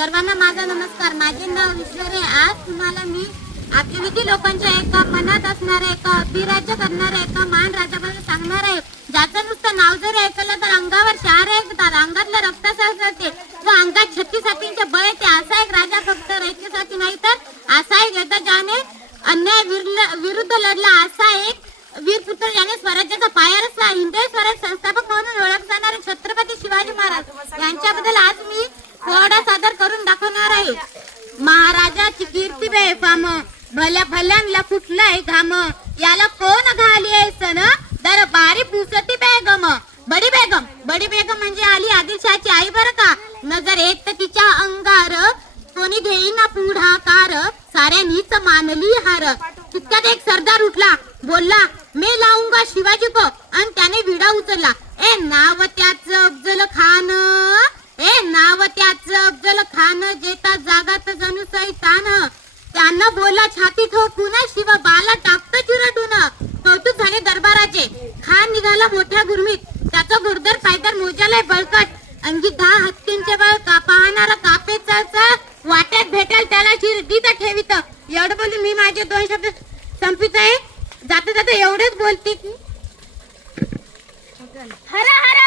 सर्वांना माझा नमस्कार. माझे नाव विश्वरे. आज तुम्हाला मी आपल्या विधी लोकांच्या एका मनात असणाऱ्या एका अभिराज्य करणाऱ्या एका महान राजाबद्दल सांगणार आहे, ज्याचं नुसतं नाव जरी ऐकलं तर अंगावर शहार येतात, अंगातलं रक्त सरसरते व अंगात 36 छातींचे बळ येते. असा एक राजा फक्त रयतेसाठी नाही तर असा एक योद्धा ज्याने अन्याय विरुद्ध लढला, असा एक वीरपुत्र ज्याने स्वराज्याचा पाया रचला. हिंदवी स्वराज संस्थापक म्हणून ओळख जाणारे छत्रपती शिवाजी महाराज यांच्याबद्दल आज मी थोडा सादर करून दाखवणार आहे. महाराजाची कीर्ती बेफाम, भल्या भल्यांना कुठलाय घाम, याला कोण घाली सण दरबारी पुसती बेगम. बडी बेगम म्हणजे आली आदिलशाची आई बर का. नजर येत तिच्या अंगार, कोणी घेईना पुढाकार, साऱ्यांनीच मानली हार. तितक्यात एक सरदार उठला, बोलला मैं लाऊंगा शिवाजी को, आणि त्याने विडा उचलला. ए नाव त्याच अफजल खान, ए नाव त्याच अफजल खान, जेता जागात जणू सैतान. त्यांना बोला छाती ठोकून, शिव बाला टाकत चिरटून. कौतुक झाले दरबाराचे. खान निघाला मोठ्या गुरमीत, त्याचा गुरदर पायदर मोजालाय बळकट. अंगी 10 हत्तींचे बळ, पाहणारा कापे चळचळ, वाट्यात भेटेल त्याला शिर्डी तर ठेवीत. एवढं बोलून मी माझे 2 शब्द संपित आहे. जाता जाता एवढेच बोलते की हर हर